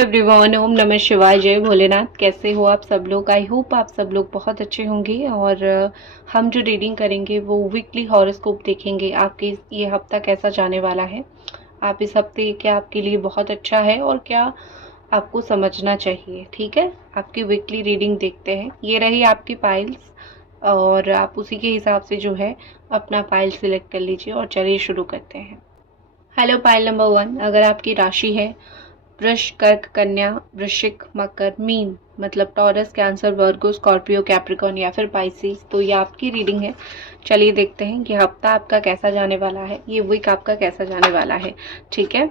Everyone, ओम नमः शिवाय, जय भोलेनाथ। कैसे हो आप सब लोग? आई होप आप सब लोग बहुत अच्छे होंगे। और हम जो रीडिंग करेंगे वो वीकली हॉरोस्कोप देखेंगे आपके ये हफ्ता कैसा जाने वाला है। आप इस हफ्ते क्या आपके लिए बहुत अच्छा है और क्या आपको समझना चाहिए। ठीक है, आपकी वीकली रीडिंग देखते हैं। ये रही आपकी पाइल्स और आप उसी के हिसाब से जो है अपना पाइल सिलेक्ट कर लीजिए और चलिए शुरू करते हैं। हेलो पाइल नंबर 1, अगर आपकी राशि है वृष, कर्क, कन्या, वृश्चिक, मकर, मीन मतलब टॉरस, कैंसर, वर्गो, स्कॉर्पियो, कैप्रिकॉर्न या फिर पाइसिस, तो ये आपकी रीडिंग है। चलिए देखते हैं कि हफ्ता आपका कैसा जाने वाला है, ये वीक आपका कैसा जाने वाला है। ठीक है,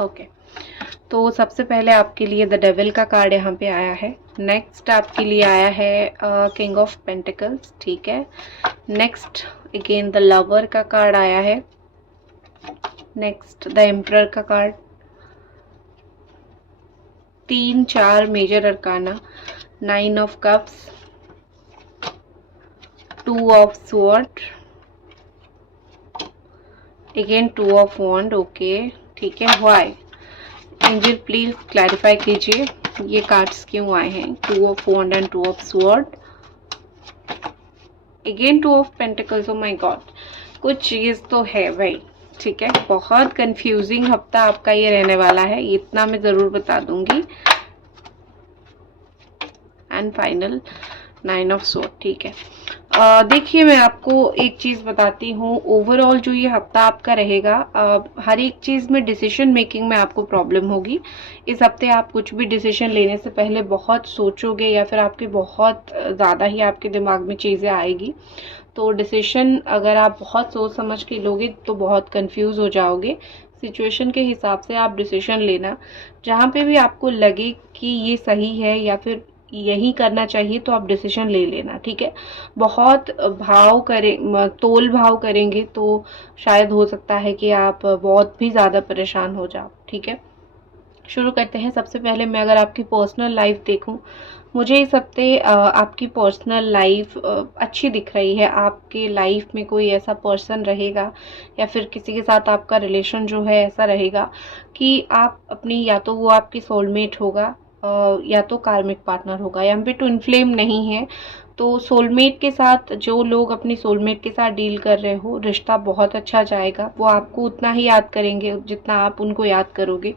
ओके। तो सबसे पहले आपके लिए द डेविल का कार्ड यहाँ पे आया है। नेक्स्ट आपके लिए आया है किंग ऑफ पेंटिकल्स। ठीक है, नेक्स्ट अगेन द लवर का कार्ड आया है। नेक्स्ट द एम्परर का card. 3-4 major arcana, 9 of cups, 2 of sword, again 2 of wand. Okay, ठीक है। व्हाई? एंजल प्लीज क्लैरिफाई कीजिए ये कार्ड्स क्यों आए हैं। 2 of wand and 2 of sword, again 2 of pentacles. Oh my god, कुछ चीज तो है भाई। ठीक है, बहुत कंफ्यूजिंग हफ्ता आपका ये रहने वाला है, इतना मैं जरूर बता दूंगी। And final 9 of sword. ठीक है, देखिए मैं आपको एक चीज बताती हूँ। ओवरऑल जो ये हफ्ता आपका रहेगा, हर एक चीज में डिसीजन मेकिंग में आपको प्रॉब्लम होगी। इस हफ्ते आप कुछ भी डिसीजन लेने से पहले बहुत सोचोगे या फिर आपके बहुत ज्यादा ही आपके दिमाग में चीजें आएगी। तो डिसीजन अगर आप बहुत सोच समझ के लोगे तो बहुत कंफ्यूज हो जाओगे। सिचुएशन के हिसाब से आप डिसीजन लेना। जहाँ पे भी आपको लगे कि ये सही है या फिर यही करना चाहिए तो आप डिसीजन ले लेना। ठीक है, बहुत भाव करें, तोल भाव करेंगे तो शायद हो सकता है कि आप बहुत भी ज़्यादा परेशान हो जाओ। ठीक है, शुरू करते हैं। सबसे पहले मैं अगर आपकी पर्सनल लाइफ देखूं, मुझे इस हफ्ते आपकी पर्सनल लाइफ अच्छी दिख रही है। आपके लाइफ में कोई ऐसा पर्सन रहेगा या फिर किसी के साथ आपका रिलेशन जो है ऐसा रहेगा कि आप अपनी, या तो वो आपकी सोलमेट होगा या तो कार्मिक पार्टनर होगा। यहाँ पे ट्विन फ्लेम नहीं है, तो सोलमेट के साथ जो लोग अपनी सोलमेट के साथ डील कर रहे हो, रिश्ता बहुत अच्छा जाएगा। वो आपको उतना ही याद करेंगे जितना आप उनको याद करोगे।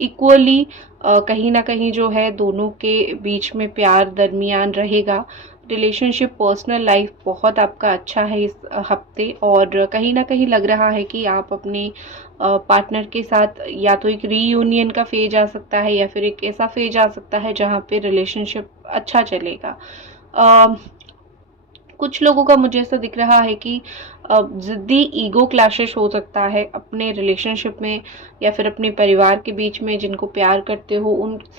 इक्वली कहीं ना कहीं जो है दोनों के बीच में प्यार दरमियान रहेगा। रिलेशनशिप, पर्सनल लाइफ बहुत आपका अच्छा है इस हफ्ते। और कहीं ना कहीं लग रहा है कि आप अपने पार्टनर के साथ या तो एक रीयूनियन का फेज आ सकता है या फिर एक ऐसा फेज आ सकता है जहाँ पे रिलेशनशिप अच्छा चलेगा। कुछ लोगों का मुझे ऐसा दिख रहा है कि जिद्दी ईगो क्लैशेस हो सकता है अपने रिलेशनशिप में या फिर अपने परिवार के बीच में। जिनको प्यार करते हो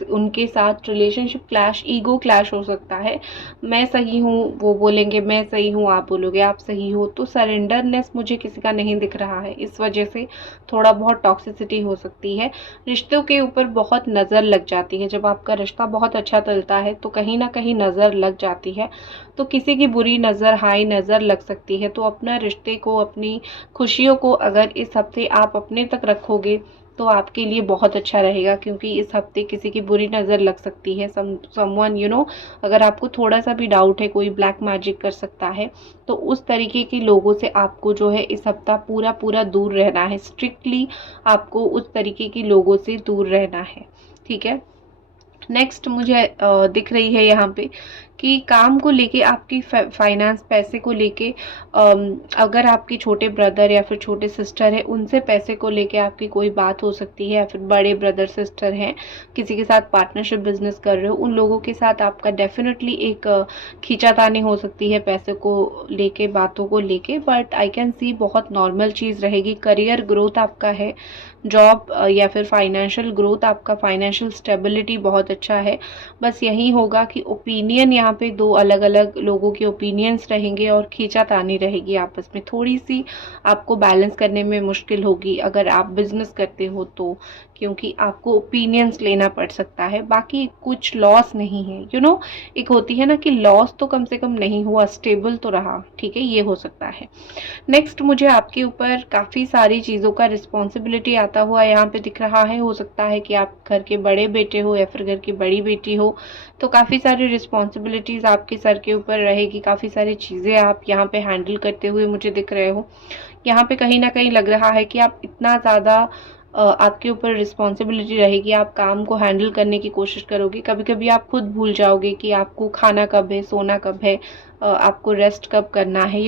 उनके साथ रिलेशनशिप क्लैश, ईगो क्लैश हो सकता है। मैं सही हूँ वो बोलेंगे, मैं सही हूँ आप बोलोगे आप सही हो। तो सरेंडरनेस मुझे किसी का नहीं दिख रहा है, इस वजह से थोड़ा बहुत टॉक्सिसिटी हो सकती है। रिश्तों के ऊपर बहुत नज़र लग जाती है। जब आपका रिश्ता बहुत अच्छा चलता है तो कहीं ना कहीं नज़र लग जाती है। तो किसी की बुरी नज़र, हाई नज़र लग सकती है। तो अपना रिश्ते को, अपनी खुशियों को अगर इस हफ्ते आप अपने तक रखोगे तो आपके लिए बहुत अच्छा रहेगा, क्योंकि इस हफ्ते किसी की बुरी नज़र लग सकती है। समवन अगर आपको थोड़ा सा भी डाउट है कोई ब्लैक मैजिक कर सकता है, तो उस तरीके के लोगों से आपको जो है इस हफ्ता पूरा पूरा दूर रहना है। स्ट्रिक्टली आपको उस तरीके के लोगों से दूर रहना है। ठीक है, नेक्स्ट मुझे दिख रही है यहाँ पे कि काम को लेके, आपकी फाइनेंस, पैसे को लेके, अगर आपकी छोटे ब्रदर या फिर छोटे सिस्टर है उनसे पैसे को लेके आपकी कोई बात हो सकती है, या फिर बड़े ब्रदर सिस्टर हैं किसी के साथ पार्टनरशिप बिजनेस कर रहे हो, उन लोगों के साथ आपका डेफिनेटली एक खींचातानी हो सकती है पैसे को लेके, बातों को लेके। बट आई कैन सी बहुत नॉर्मल चीज़ रहेगी। करियर ग्रोथ आपका है, जॉब या फिर फाइनेंशियल ग्रोथ आपका, फाइनेंशियल स्टेबिलिटी बहुत अच्छा है। बस यही होगा कि ओपिनियन यहाँ यहाँ पे दो अलग अलग लोगों के ओपिनियंस रहेंगे और खींचातानी रहेगी आपस में, थोड़ी सी आपको बैलेंस करने में मुश्किल होगी अगर आप बिजनेस करते हो तो, क्योंकि आपको ओपिनियंस लेना पड़ सकता है। बाकी कुछ लॉस नहीं है, एक होती है ना कि लॉस तो कम से कम नहीं हुआ, स्टेबल तो रहा, ठीक है, ये हो सकता है। नेक्स्ट मुझे आपके ऊपर काफ़ी सारी चीज़ों का रिस्पॉन्सिबिलिटी आता हुआ यहाँ पे दिख रहा है। हो सकता है कि आप घर के बड़े बेटे हो या फिर घर की बड़ी बेटी हो, तो काफ़ी सारी रिस्पॉन्सिबिलिटीज़ आपके सर के ऊपर रहेगी, काफ़ी सारी चीज़ें आप यहाँ पे हैंडल करते हुए मुझे दिख रहे हो। यहाँ पे कहीं ना कहीं लग रहा है कि आप इतना ज़्यादा आपके ऊपर रिस्पॉन्सिबिलिटी रहेगी, आप काम को हैंडल करने की कोशिश करोगे, कभी कभी आप खुद भूल जाओगे कि आपको खाना कब है, सोना कब है, आपको रेस्ट कब करना है,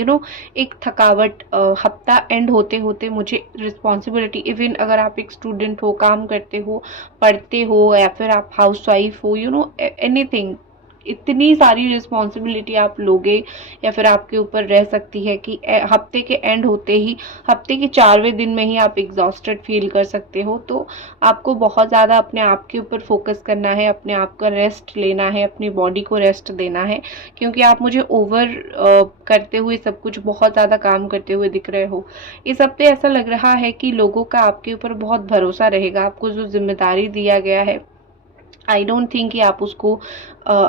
एक थकावट, हफ्ता एंड होते होते मुझे रिस्पॉन्सिबिलिटी, इवन अगर आप एक स्टूडेंट हो, काम करते हो, पढ़ते हो, या फिर आप हाउस वाइफ हो, एनीथिंग, इतनी सारी रिस्पॉन्सिबिलिटी आप लोगे या फिर आपके ऊपर रह सकती है कि हफ्ते के एंड होते ही, हफ्ते के 4वें दिन में ही आप एग्जॉस्टेड फील कर सकते हो। तो आपको बहुत ज़्यादा अपने आप के ऊपर फोकस करना है, अपने आप का रेस्ट लेना है, अपनी बॉडी को रेस्ट देना है, क्योंकि आप मुझे ओवर करते हुए सब कुछ, बहुत ज़्यादा काम करते हुए दिख रहे हो। इस हफ्ते ऐसा लग रहा है कि लोगों का आपके ऊपर बहुत भरोसा रहेगा, आपको जो जिम्मेदारी दिया गया है, आई डोंट थिंक कि आप उसको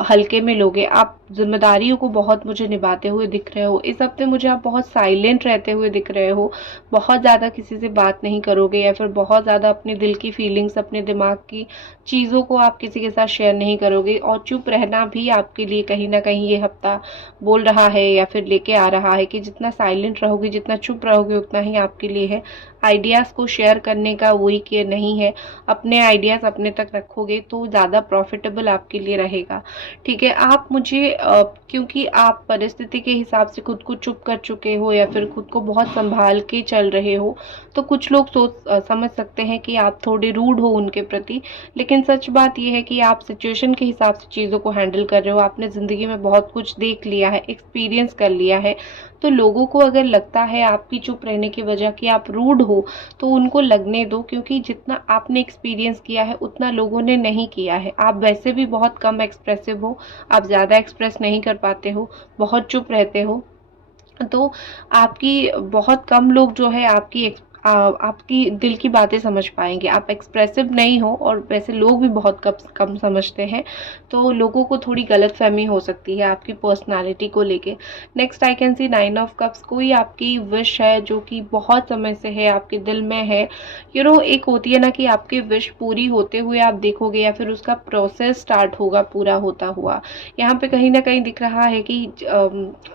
हल्के में लोगे। आप जिम्मेदारियों को बहुत मुझे निभाते हुए दिख रहे हो। इस हफ्ते मुझे आप बहुत साइलेंट रहते हुए दिख रहे हो, बहुत ज़्यादा किसी से बात नहीं करोगे, या फिर बहुत ज़्यादा अपने दिल की फीलिंग्स, अपने दिमाग की चीज़ों को आप किसी के साथ शेयर नहीं करोगे। और चुप रहना भी आपके लिए कहीं ना कहीं ये हफ्ता बोल रहा है या फिर लेके आ रहा है कि जितना साइलेंट रहोगे, जितना चुप रहोगे, उतना ही आपके लिए है। आइडियाज़ को शेयर करने का वही केयर नहीं है, अपने आइडियाज़ अपने तक रखोगे तो ज़्यादा प्रॉफिटेबल आपके लिए रहेगा, ठीक है। आप मुझे क्योंकि आप परिस्थिति के हिसाब से खुद को चुप कर चुके हो या फिर खुद को बहुत संभाल के चल रहे हो, तो कुछ लोग समझ सकते हैं कि आप थोड़े रूड हो उनके प्रति, लेकिन सच बात यह है कि आप सिचुएशन के हिसाब से चीज़ों को हैंडल कर रहे हो। आपने ज़िंदगी में बहुत कुछ देख लिया है, एक्सपीरियंस कर लिया है, तो लोगों को अगर लगता है आपकी चुप रहने की वजह कि आप रूड हो, तो उनको लगने दो, क्योंकि जितना आपने एक्सपीरियंस किया है उतना लोगों ने नहीं किया है। आप वैसे भी बहुत कम एक्सप्रेसिव हो, आप ज़्यादा एक्सप्रेस नहीं कर पाते हो, बहुत चुप रहते हो, तो आपकी बहुत कम लोग जो है आपकी दिल की बातें समझ पाएंगे। आप एक्सप्रेसिव नहीं हो और वैसे लोग भी बहुत कम समझते हैं, तो लोगों को थोड़ी गलतफहमी हो सकती है आपकी पर्सनालिटी को लेके। Next I can see 9 of cups, कोई आपकी विश है जो कि बहुत समय से है, आपके दिल में है। एक होती है ना कि आपकी विश पूरी होते हुए आप देखोगे या फिर उसका प्रोसेस स्टार्ट होगा पूरा होता हुआ। यहाँ पे कहीं ना कहीं दिख रहा है कि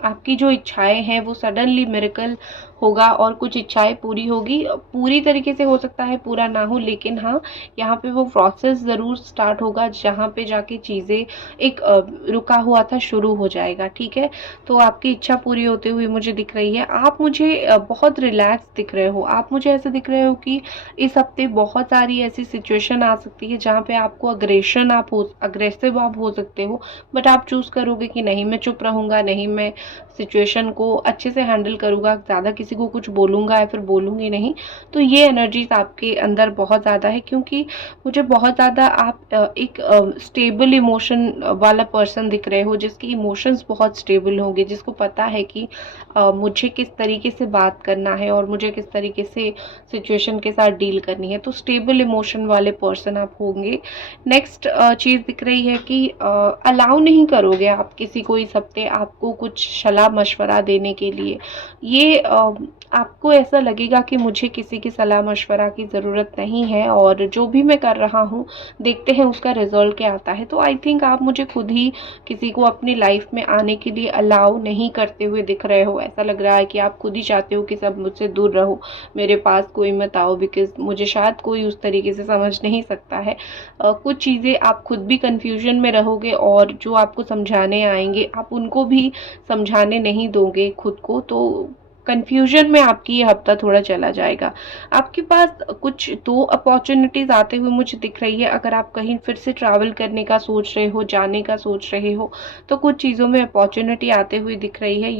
आपकी जो इच्छाएं हैं वो सडनली मिरेकल होगा और कुछ इच्छाएं पूरी होगी। पूरी तरीके से हो सकता है पूरा ना हो, लेकिन हाँ, यहाँ पे वो प्रोसेस ज़रूर स्टार्ट होगा जहाँ पे जाके चीज़ें एक रुका हुआ था शुरू हो जाएगा, ठीक है। तो आपकी इच्छा पूरी होते हुए मुझे दिख रही है। आप मुझे बहुत रिलैक्स दिख रहे हो, आप मुझे ऐसे दिख रहे हो कि इस हफ्ते बहुत सारी ऐसी सिचुएशन आ सकती है जहाँ पे आपको अग्रेसिव आप हो सकते हो, बट आप चूज़ करोगे कि नहीं, मैं चुप रहूँगा, नहीं, मैं सिचुएशन को अच्छे से हैंडल करूँगा, ज़्यादा किसी को कुछ बोलूँगा या फिर बोलूँगी नहीं। तो ये एनर्जीज आपके अंदर बहुत ज़्यादा है, क्योंकि मुझे बहुत ज़्यादा आप एक स्टेबल इमोशन वाला पर्सन दिख रहे हो, जिसकी इमोशंस बहुत स्टेबल होंगे, जिसको पता है कि मुझे किस तरीके से बात करना है और मुझे किस तरीके से सिचुएशन के साथ डील करनी है। तो स्टेबल इमोशन वाले पर्सन आप होंगे। नेक्स्ट चीज़ दिख रही है कि अलाउ नहीं करोगे आप किसी को इस हफ्ते आपको कुछ सलाह मशवरा देने के लिए। ये आपको ऐसा लगेगा कि मुझे किसी की सलाह मशवरा की ज़रूरत नहीं है और जो भी मैं कर रहा हूँ देखते हैं उसका रिजल्ट क्या आता है। तो आई थिंक आप मुझे खुद ही किसी को अपनी लाइफ में आने के लिए अलाउ नहीं करते हुए दिख रहे हो। ऐसा लग रहा है कि आप खुद ही चाहते हो कि सब मुझसे दूर रहो, मेरे पास कोई मत आओ, बिकॉज मुझे शायद कोई उस तरीके से समझ नहीं सकता है। कुछ चीज़ें आप खुद भी कन्फ्यूजन में रहोगे और जो आपको समझाने आएंगे आप उनको भी समझाने नहीं दोगे खुद को, तो कंफ्यूजन में आपकी ये हफ्ता थोड़ा चला जाएगा। आपके पास कुछ 2 अपॉर्चुनिटीज आते हुए मुझे दिख रही है। अगर आप कहीं फिर से ट्रैवल करने का सोच रहे हो, जाने का सोच रहे हो, तो कुछ चीज़ों में अपॉर्चुनिटी आते हुए दिख रही है।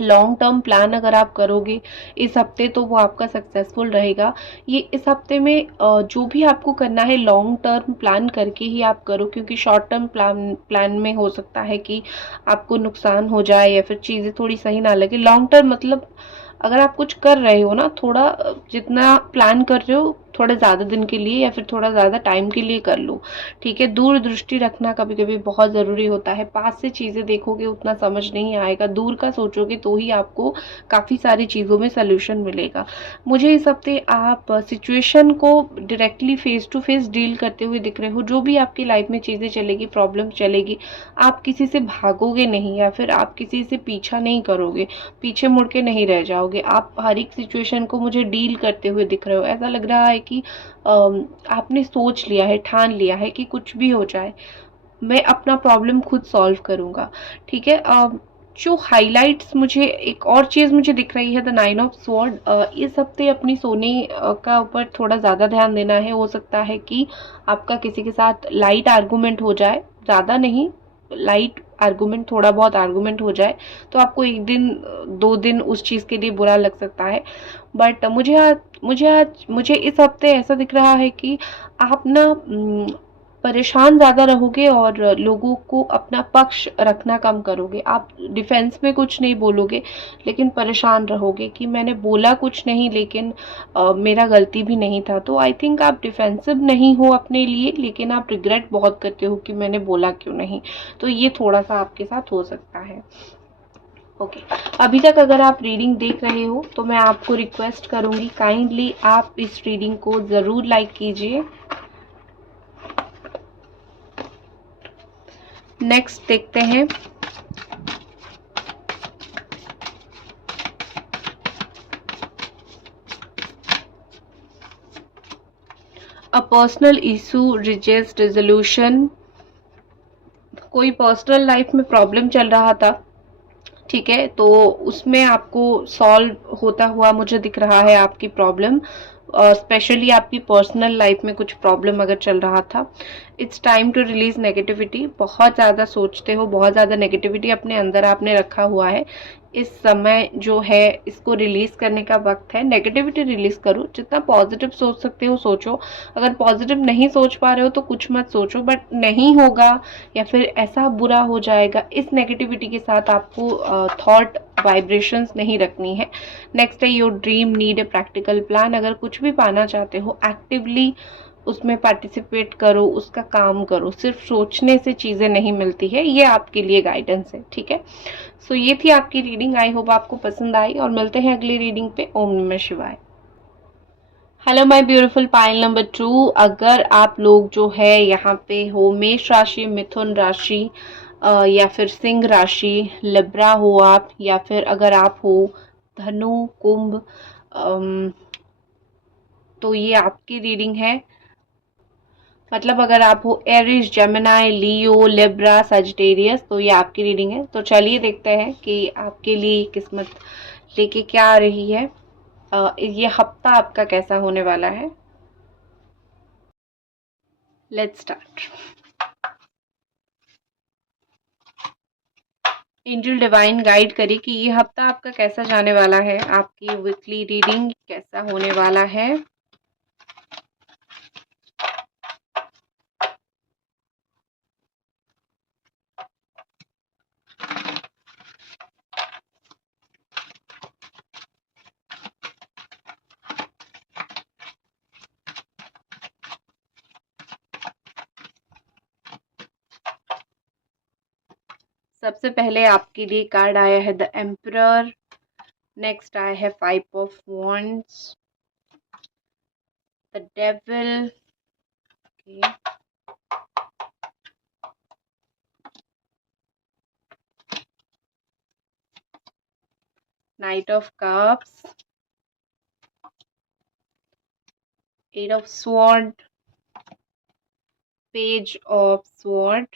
लॉन्ग टर्म प्लान अगर आप करोगे इस हफ्ते तो वो आपका सक्सेसफुल रहेगा। ये इस हफ्ते में जो भी आपको करना है लॉन्ग टर्म प्लान करके ही आप करो, क्योंकि शॉर्ट टर्म प्लान में हो सकता है कि आपको नुकसान हो जाए या फिर चीज़ें थोड़ी सही ना लगे। लॉन्ग टर्म मतलब अगर आप कुछ कर रहे हो ना, थोड़ा जितना प्लान कर रहे हो थोड़ा ज़्यादा दिन के लिए या फिर थोड़ा ज़्यादा टाइम के लिए कर लो, ठीक है। दूरदृष्टि रखना कभी कभी बहुत ज़रूरी होता है। पास से चीज़ें देखोगे उतना समझ नहीं आएगा, दूर का सोचोगे तो ही आपको काफ़ी सारी चीज़ों में सल्यूशन मिलेगा। मुझे इस हफ्ते आप सिचुएशन को directly face to face deal करते हुए दिख रहे हो। जो भी आपकी लाइफ में चीज़ें चलेगी, प्रॉब्लम चलेगी, आप किसी से भागोगे नहीं या फिर आप किसी से पीछा नहीं करोगे, पीछे मुड़ के नहीं रह जाओगे। आप हर एक सिचुएशन को मुझे डील करते हुए दिख रहे हो। ऐसा लग रहा है कि आपने सोच लिया है, ठान लिया है कि कुछ भी हो जाए मैं अपना प्रॉब्लम खुद सॉल्व करूंगा, ठीक है। जो हाइलाइट्स मुझे एक और चीज़ मुझे दिख रही है द 9 ऑफ स्वॉर्ड। इस हफ्ते अपनी सोने का ऊपर थोड़ा ज़्यादा ध्यान देना है। हो सकता है कि आपका किसी के साथ लाइट आर्गूमेंट हो जाए, ज़्यादा नहीं, लाइट आर्गूमेंट, थोड़ा बहुत आर्गूमेंट हो जाए तो आपको एक दिन 2 दिन उस चीज़ के लिए बुरा लग सकता है। बट मुझे इस हफ्ते ऐसा दिख रहा है कि आप ना परेशान ज़्यादा रहोगे और लोगों को अपना पक्ष रखना कम करोगे। आप डिफेंस में कुछ नहीं बोलोगे लेकिन परेशान रहोगे कि मैंने बोला कुछ नहीं लेकिन मेरा गलती भी नहीं था। तो आई थिंक आप डिफेंसिव नहीं हो अपने लिए, लेकिन आप रिग्रेट बहुत करते हो कि मैंने बोला क्यों नहीं। तो ये थोड़ा सा आपके साथ हो सकता है। ओके, अभी तक अगर आप रीडिंग देख रहे हो तो मैं आपको रिक्वेस्ट करूंगी काइंडली आप इस रीडिंग को ज़रूर लाइक कीजिए। नेक्स्ट देखते हैं। A personal issue reject resolution. कोई पर्सनल लाइफ में प्रॉब्लम चल रहा था, ठीक है, तो उसमें आपको सॉल्व होता हुआ मुझे दिख रहा है आपकी प्रॉब्लम। स्पेशली आपकी पर्सनल लाइफ में कुछ प्रॉब्लम अगर चल रहा था, it's time to release negativity. बहुत ज़्यादा सोचते हो, बहुत ज़्यादा नेगेटिविटी अपने अंदर आपने रखा हुआ है। इस समय जो है इसको रिलीज करने का वक्त है। नेगेटिविटी रिलीज करो, जितना पॉजिटिव सोच सकते हो सोचो। अगर पॉजिटिव नहीं सोच पा रहे हो तो कुछ मत सोचो, बट नहीं होगा या फिर ऐसा बुरा हो जाएगा, इस नेगेटिविटी के साथ आपको थॉट वाइब्रेशंस नहीं रखनी है। नेक्स्ट है your dream need a practical plan. अगर कुछ भी पाना चाहते हो एक्टिवली उसमें पार्टिसिपेट करो, उसका काम करो। सिर्फ सोचने से चीज़ें नहीं मिलती है, ये आपके लिए गाइडेंस है, ठीक है। सो ये थी आपकी रीडिंग। आई होप आपको पसंद आई और मिलते हैं अगली रीडिंग पे। ओम नमः शिवाय। Hello my beautiful pile number 2। अगर आप लोग जो है यहाँ पे हो मेष राशि, मिथुन राशि या फिर सिंह राशि, लिब्रा हो आप, या फिर अगर आप हो धनु, कुंभ, अम, तो ये आपकी रीडिंग है। मतलब अगर आप हो एरिस, जेमिनाई, लियो, लिब्रा, सजिटेरियस, तो ये आपकी रीडिंग है। तो चलिए देखते हैं कि आपके लिए किस्मत लेके क्या आ रही है। ये हफ्ता आपका कैसा होने वाला है। Let's start. Angel divine guide करे कि ये हफ्ता आपका कैसा जाने वाला है, आपकी वीकली रीडिंग कैसा होने वाला है। सबसे पहले आपके लिए कार्ड आया है द एम्परर। नेक्स्ट आया है 5 of wands, the devil, knight of cups, 8 of sword, page of sword,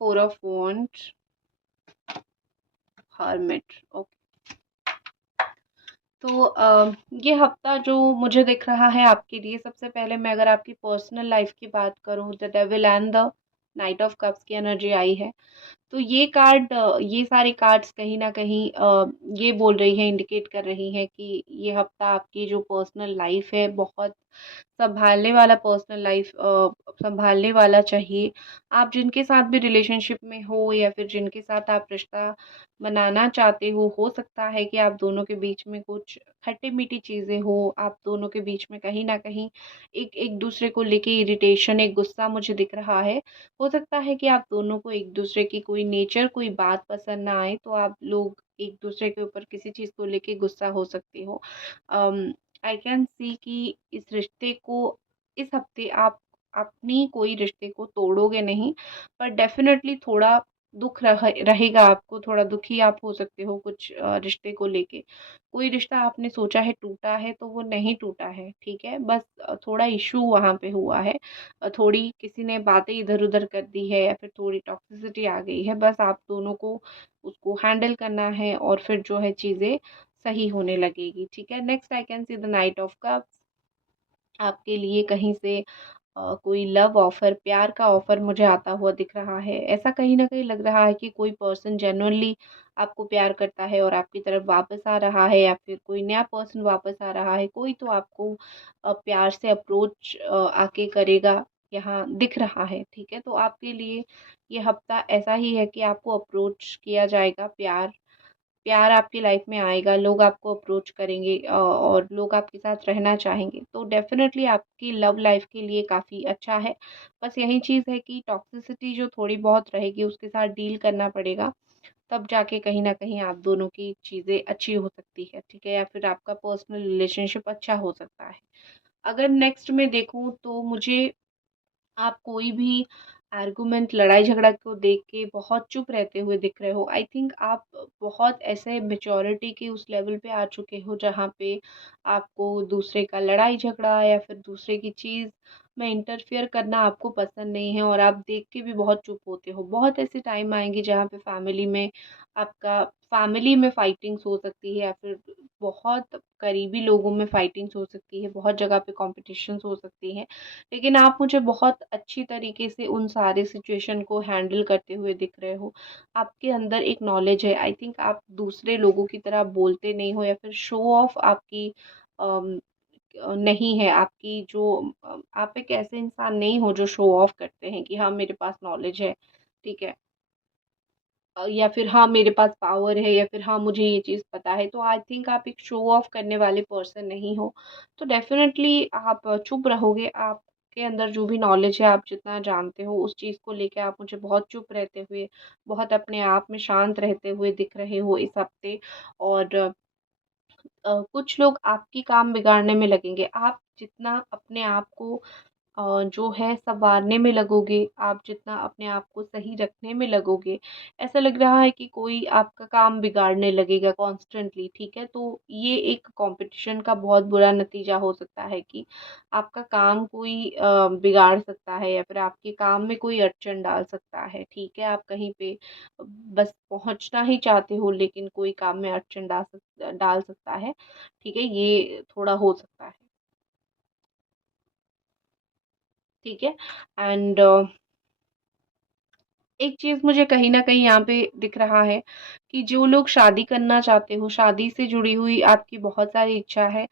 4 of wand, hermit. Okay, तो ये हफ्ता जो मुझे दिख रहा है आपके लिए, सबसे पहले मैं अगर आपकी पर्सनल लाइफ की बात करूं, the devil and the night of cups की एनर्जी आई है। तो ये कार्ड, ये सारे कार्ड्स कहीं न कहीं ये बोल रही है, इंडिकेट कर रही हैं कि ये हफ्ता आपकी जो पर्सनल लाइफ़ है, बहुत सँभालने वाला पर्सनल लाइफ़ सँभालने वाला चाहिए। आप जिनके साथ भी रिलेशनशिप में हो या फिर जिनके साथ आप रिश्ता बनाना चाहते हो सकता है कि आप दोनों के बीच में कुछ खट्टी-मीठी चीज़ें हो, आप दोनों के बीच में कहीं न कहीं एक-दूसरे को लेके इरिटेशन, एक गुस्सा मुझे दिख रहा है। हो सकता है कि आप दोनों को एक-दूसरे की कोई नेचर, कोई बात पसंद ना आए, तो आप लोग एक-दूसरे के ऊपर किसी चीज़ को लेके गुस्सा हो सकते हो। आई कैन सी कि इस रिश्ते को इस हफ्ते आप अपनी कोई रिश्ते को तोड़ोगे नहीं, पर डेफ़िनेटली थोड़ा दुःख रहेगा आपको, थोड़ा दुखी आप हो सकते हो कुछ रिश्ते को लेके। कोई रिश्ता आपने सोचा है टूटा है, तो वो नहीं टूटा है, ठीक है? बस थोड़ा इश्यू वहाँ पे हुआ है। थोड़ी किसी ने बातें इधर-उधर कर दी है या फिर थोड़ी टॉक्सिसिटी आ गई है, बस आप दोनों को उसको हैंडल करना है और फिर जो है चीज़ें सही होने लगेगी, ठीक है? Next I can see the night of cups. आपके लिए कहीं से कोई लव ऑफ़र, प्यार का ऑफ़र मुझे आता हुआ दिख रहा है। ऐसा कहीं न कहीं लग रहा है कि कोई पर्सन जेन्युइनली आपको प्यार करता है और आपकी तरफ वापस आ रहा है, या फिर कोई नया पर्सन वापस आ रहा है। कोई तो आपको प्यार से अप्रोच आके करेगा, यहाँ दिख रहा है, ठीक है? तो आपके लिए ये हफ़्ता ऐसा ही है कि आपको अप्रोच किया जाएगा, प्यार प्यार आपकी लाइफ में आएगा, लोग आपको अप्रोच करेंगे और लोग आपके साथ रहना चाहेंगे। तो डेफ़िनेटली आपकी लव लाइफ के लिए काफ़ी अच्छा है। बस यही चीज़ है कि टॉक्सिसिटी जो थोड़ी बहुत रहेगी उसके साथ डील करना पड़ेगा, तब जाके कहीं न कहीं आप दोनों की चीज़ें अच्छी हो सकती है, ठीक है? या फिर आपका पर्सनल रिलेशनशिप अच्छा हो सकता है। अगर नेक्स्ट में देखूँ तो मुझे आप कोई भी आर्गुमेंट, लड़ाई झगड़ा को देख के बहुत चुप रहते हुए दिख रहे हो। आई थिंक आप बहुत ऐसे मैच्योरिटी के उस लेवल पे आ चुके हो जहाँ पे आपको दूसरे का लड़ाई झगड़ा या फिर दूसरे की चीज़ में इंटरफेयर करना आपको पसंद नहीं है, और आप देख के भी बहुत चुप होते हो। बहुत ऐसे टाइम आएँगे जहाँ पे फैमिली में फाइटिंग्स हो सकती है, या फिर बहुत करीबी लोगों में फाइटिंग्स हो सकती है, बहुत जगह पे कॉम्पिटिशन्स हो सकती हैं। लेकिन आप मुझे बहुत अच्छी तरीके से उन सारे सिचुएशन को हैंडल करते हुए दिख रहे हो। आपके अंदर एक नॉलेज है। आई थिंक आप दूसरे लोगों की तरह बोलते नहीं हो, या फिर शो ऑफ आपकी अम, नहीं है। आपकी जो आप एक ऐसे इंसान नहीं हो जो शो ऑफ करते हैं कि हाँ, मेरे पास नॉलेज है, ठीक है? या फिर हाँ, मेरे पास पावर है, या फिर हाँ, मुझे ये चीज़ पता है। तो आई थिंक आप एक शो ऑफ करने वाले पर्सन नहीं हो। तो डेफ़िनेटली आप चुप रहोगे। आपके अंदर जो भी नॉलेज है, आप जितना जानते हो उस चीज़ को लेके आप मुझे बहुत चुप रहते हुए, बहुत अपने आप में शांत रहते हुए दिख रहे हो इस हफ़्ते। और कुछ लोग आपकी काम बिगाड़ने में लगेंगे। आप जितना अपने आप को जो है सँवारने में लगोगे, आप जितना अपने आप को सही रखने में लगोगे, ऐसा लग रहा है कि कोई आपका काम बिगाड़ने लगेगा कॉन्स्टेंटली, ठीक है? तो ये एक कॉम्पिटिशन का बहुत बुरा नतीजा हो सकता है कि आपका काम कोई बिगाड़ सकता है, या फिर आपके काम में कोई अड़चन डाल सकता है, ठीक है? आप कहीं पे बस पहुँचना ही चाहते हो, लेकिन कोई काम में अड़चन डाल सकता है, ठीक है? ये थोड़ा हो सकता है, ठीक है? एंड एक चीज़ मुझे कहीं न कहीं यहाँ पे दिख रहा है कि जो लोग शादी करना चाहते हो, शादी से जुड़ी हुई आपकी बहुत सारी इच्छा है,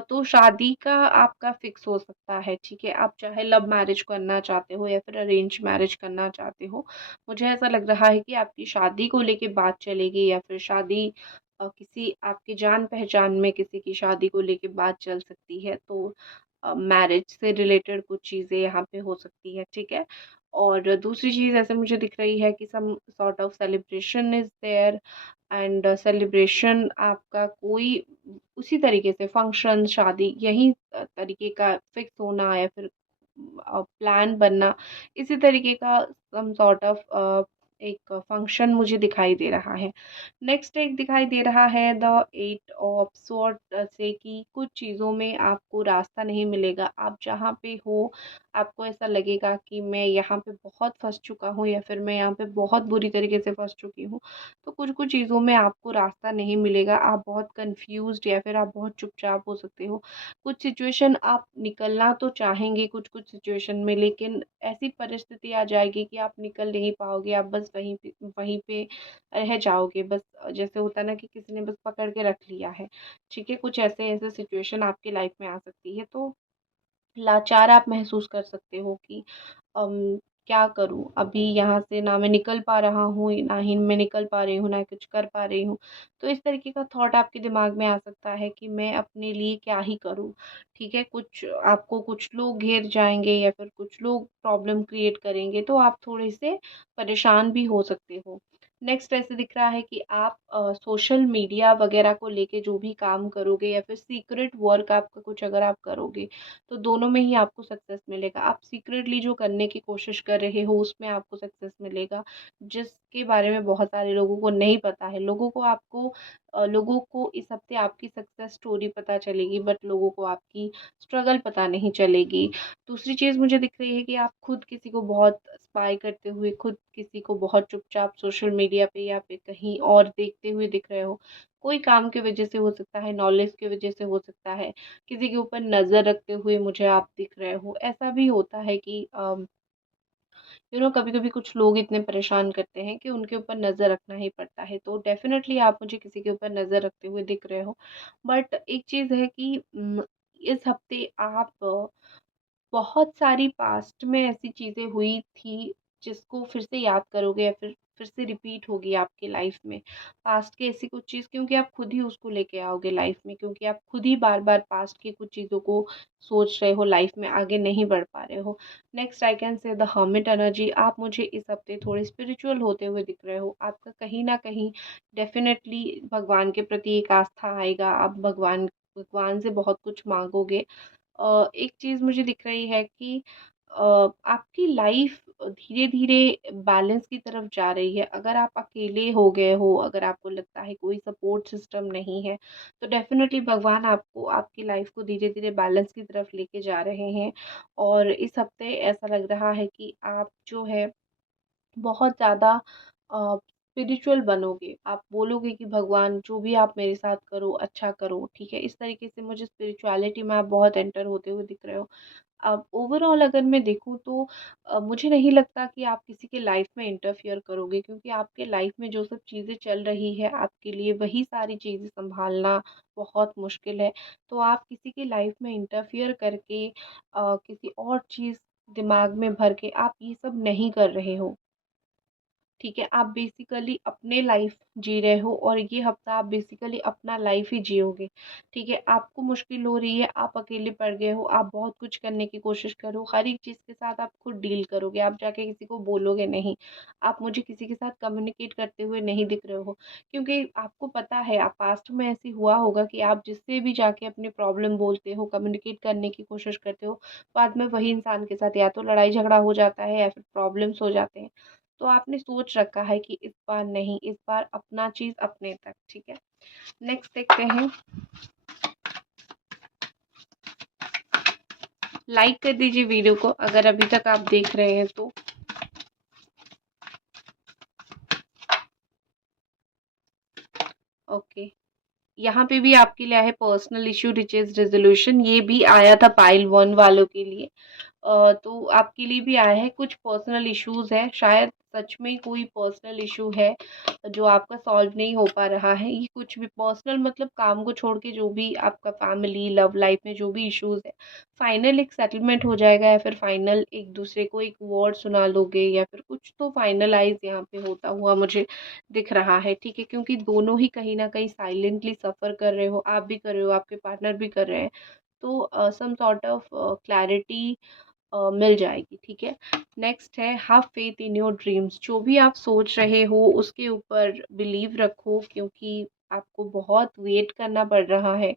तो शादी का आपका फिक्स हो सकता है, ठीक है? आप चाहे लव मैरिज करना चाहते हो या फिर अरेंज मैरिज करना चाहते हो। मुझे ऐसा लग रहा है कि आपकी शादी को लेके बात चलेगी, या फिर शादी किसी आपकी जान-पहचान में किसी की शादी को लेके बात चल सकती है। तो मैरिज से रिलेटेड कुछ चीज़ें यहाँ पे हो सकती है, ठीक है? और दूसरी चीज़ ऐसे मुझे दिख रही है कि some sort of celebration is there, and celebration आपका कोई उसी तरीके से फंक्शन, शादी, यही तरीके का फिक्स होना, या फिर प्लान बनना, इसी तरीके का सम सॉर्ट ऑफ एक फंक्शन मुझे दिखाई दे रहा है। नेक्स्ट एक दिखाई दे रहा है द 8 ऑफ स्वॉर्ड से कि कुछ चीज़ों में आपको रास्ता नहीं मिलेगा। आप जहाँ पे हो, आपको ऐसा लगेगा कि मैं यहाँ पे बहुत फँस चुका हूँ या फिर मैं यहाँ पे बहुत बुरी तरीके से फँस चुकी हूँ। तो कुछ-कुछ चीज़ों में आपको रास्ता नहीं मिलेगा, आप बहुत कन्फ्यूज़्ड या फिर आप बहुत चुपचाप हो सकते हो। कुछ सिचुएशन आप निकलना तो चाहेंगे कुछ-कुछ सिचुएशन में, लेकिन ऐसी परिस्थिति आ जाएगी कि आप निकल नहीं पाओगे, आप बस वहीं पे रह जाओगे। बस जैसे होता है ना कि किसी ने बस पकड़ के रख लिया है, ठीक है? कुछ ऐसे-ऐसे सिचुएशन आपकी लाइफ़ में आ सकती है, तो लाचार आप महसूस कर सकते हो कि क्या करूँ? अभी यहाँ से ना मैं निकल पा रहा हूँ, ना ही मैं निकल पा रही हूँ, ना कुछ कर पा रही हूँ। तो इस तरीके का थॉट आपके दिमाग में आ सकता है कि मैं अपने लिए क्या ही करूँ? ठीक है? कुछ लोग घेर जाएँगे या फिर कुछ लोग प्रॉब्लम क्रिएट करेंगे, तो आप थोड़े से परेशान भी हो सकते हो। नेक्स्ट ऐसे दिख रहा है कि आप सोशल मीडिया वगैरह को लेके जो भी काम करोगे या फिर सीक्रेट वर्क आपका कुछ अगर आप करोगे, तो दोनों में ही आपको सक्सेस मिलेगा। आप सीक्रेटली जो करने की कोशिश कर रहे हो उसमें आपको सक्सेस मिलेगा, जिसके बारे में बहुत सारे लोगों को नहीं पता है। लोगों को इस हफ्ते आपकी सक्सेस स्टोरी पता चलेगी, बट लोगों को आपकी स्ट्रगल पता नहीं चलेगी। दूसरी चीज़ मुझे दिख रही है कि आप खुद किसी को बहुत स्पाई करते हुए, खुद किसी को बहुत चुपचाप सोशल मीडिया पे या फिर कहीं और देखते हुए दिख रहे हो। कोई काम की वजह से हो सकता है, नॉलेज की वजह से हो सकता है, किसी के ऊपर नज़र रखते हुए मुझे आप दिख रहे हो। ऐसा भी होता है कि कभी-कभी कुछ लोग इतने परेशान करते हैं कि उनके ऊपर नज़र रखना ही पड़ता है। तो डेफ़िनेटली आप मुझे किसी के ऊपर नज़र रखते हुए दिख रहे हो। बट एक चीज़ है कि इस हफ़्ते आप बहुत सारी पास्ट में ऐसी चीज़ें हुई थी, जिसको फिर से याद करोगे या फिर से रिपीट होगी आपकी लाइफ़ में। पास्ट की ऐसी कुछ चीज़, क्योंकि आप खुद ही उसको लेके आओगे लाइफ़ में, क्योंकि आप खुद ही बार-बार पास्ट की कुछ चीज़ों को सोच रहे हो, लाइफ़ में आगे नहीं बढ़ पा रहे हो। Next I can say the hermit energy, आप मुझे इस हफ़्ते थोड़े स्पिरिचुअल होते हुए दिख रहे हो। आपका कहीं न कहीं डेफ़िनेटली भगवान के प्रति एक आस्था आएगा, आप भगवान भगवान से बहुत कुछ माँगोगे। एक चीज़ मुझे दिख रही है कि आपकी लाइफ धीरे-धीरे बैलेंस की तरफ जा रही है। अगर आप अकेले हो गए हो, अगर आपको लगता है कोई सपोर्ट सिस्टम नहीं है, तो डेफ़िनेटली भगवान आपको आपकी लाइफ को धीरे-धीरे बैलेंस की तरफ लेके जा रहे हैं। और इस हफ़्ते ऐसा लग रहा है कि आप जो है बहुत ज़्यादा स्पिरिचुअल बनोगे। आप बोलोगे कि भगवान जो भी आप मेरे साथ करो, अच्छा करो, ठीक है? इस तरीके से मुझे स्पिरिचुअलिटी में आप बहुत एंटर होते हुए दिख रहे हो। अब ओवरऑल अगर मैं देखूँ तो मुझे नहीं लगता कि आप किसी के लाइफ में इंटरफियर करोगे, क्योंकि आपके लाइफ में जो सब चीज़ें चल रही है आपके लिए वही सारी चीज़ें सँभालना बहुत मुश्किल है। तो आप किसी की लाइफ में इंटरफियर करके किसी और चीज़ दिमाग में भर के आप ये सब नहीं कर रहे हो। ठीक है, आप बेसिकली अपने लाइफ जी रहे हो और ये हफ्ता आप बेसिकली अपना लाइफ ही जियोगे। ठीक है, आपको मुश्किल हो रही है, आप अकेले पड़ गए हो, आप बहुत कुछ करने की कोशिश करो, हर एक चीज़ के साथ आप खुद डील करोगे, आप जाके किसी को बोलोगे नहीं। आप मुझे किसी के साथ कम्युनिकेट करते हुए नहीं दिख रहे हो, क्योंकि आपको पता है आप पास्ट में ऐसे हुआ होगा कि आप जिससे भी जाके अपनी प्रॉब्लम बोलते हो, कम्युनिकेट करने की कोशिश करते हो, बाद में वही इंसान के साथ या तो लड़ाई झगड़ा हो जाता है या फिर प्रॉब्लम्स हो जाते हैं। तो आपने सोच रखा है कि इस बार नहीं, इस बार अपना चीज़ अपने तक, ठीक है? नेक्स्ट देखते हैं। लाइक कर दीजिए वीडियो को अगर अभी तक आप देख रहे हैं तो। ओके, यहाँ पे भी आपके लिए है पर्सनल इश्यू रिचेज रेजोल्यूशन, ये भी आया था पाइल 1 वालों के लिए। तो आपके लिए भी आया है, कुछ पर्सनल इश्यूज है, शायद सच में कोई पर्सनल इशू है जो आपका सॉल्व नहीं हो पा रहा है। ये कुछ भी पर्सनल मतलब काम को छोड़ के जो भी आपका फैमिली लव लाइफ में जो भी इश्यूज है, फाइनल एक सेटलमेंट हो जाएगा या फिर फाइनल एक दूसरे को एक वर्ड सुना लोगे या फिर कुछ तो फाइनलाइज यहाँ पे होता हुआ मुझे दिख रहा है। ठीक है, क्योंकि दोनों ही कहीं ना कहीं साइलेंटली सफ़र कर रहे हो, आप भी कर रहे हो, आपके पार्टनर भी कर रहे हैं। तो सम सॉर्ट ऑफ क्लैरिटी मिल जाएगी। ठीक है, नेक्स्ट है have faith in your dreams, जो भी आप सोच रहे हो उसके ऊपर बिलीव रखो, क्योंकि आपको बहुत वेट करना पड़ रहा है।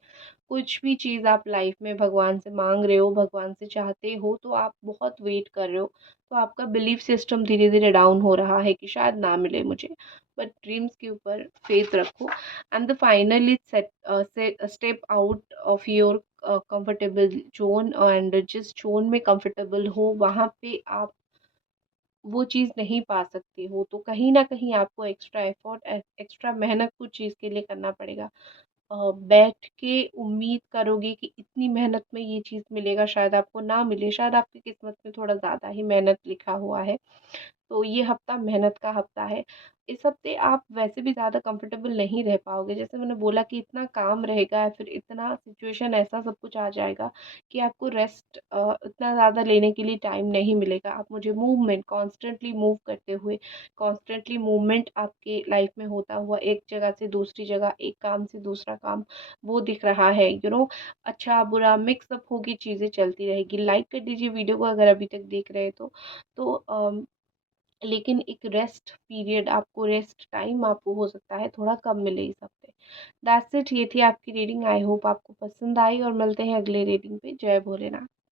कुछ भी चीज़ आप लाइफ में भगवान से मांग रहे हो, भगवान से चाहते हो, तो आप बहुत वेट कर रहे हो, तो आपका बिलीफ सिस्टम धीरे धीरे डाउन हो रहा है कि शायद ना मिले मुझे। बट ड्रीम्स के ऊपर फेथ रखो and the finally step out of your comfortable zone, and जिस जोन में कंफर्टेबल हो वहाँ पे आप वो चीज़ नहीं पा सकते हो, तो कहीं न कहीं आपको एक्स्ट्रा एफर्ट एक्स्ट्रा मेहनत कुछ चीज़ के लिए करना पड़ेगा। बैठ के उम्मीद करोगे कि इतनी मेहनत में ये चीज़ मिलेगा, शायद आपको ना मिले, शायद आपकी किस्मत में थोड़ा ज़्यादा ही मेहनत लिखा हुआ है। तो ये हफ्ता मेहनत का हफ्ता है। इस हफ्ते आप वैसे भी ज़्यादा कंफर्टेबल नहीं रह पाओगे। जैसे मैंने बोला कि इतना काम रहेगा या फिर इतना सिचुएशन ऐसा सब कुछ आ जाएगा कि आपको रेस्ट इतना ज़्यादा लेने के लिए टाइम नहीं मिलेगा। आप मुझे मूवमेंट कॉन्स्टेंटली मूव करते हुए, कॉन्स्टेंटली मूवमेंट आपके लाइफ में होता हुआ एक जगह से दूसरी जगह, एक काम से दूसरा काम, वो दिख रहा है। अच्छा बुरा मिक्स अप होगी, चीज़ें चलती रहेगी। लाइक कर दीजिए वीडियो को अगर अभी तक देख रहे हैं तो। तो लेकिन एक रेस्ट पीरियड आपको, रेस्ट टाइम आपको हो सकता है थोड़ा कम मिले इस हफ्ते। दैट्स इट, ये थी आपकी रीडिंग। आई होप आपको पसंद आई और मिलते हैं अगले रीडिंग पे। जय भोलेनाथ।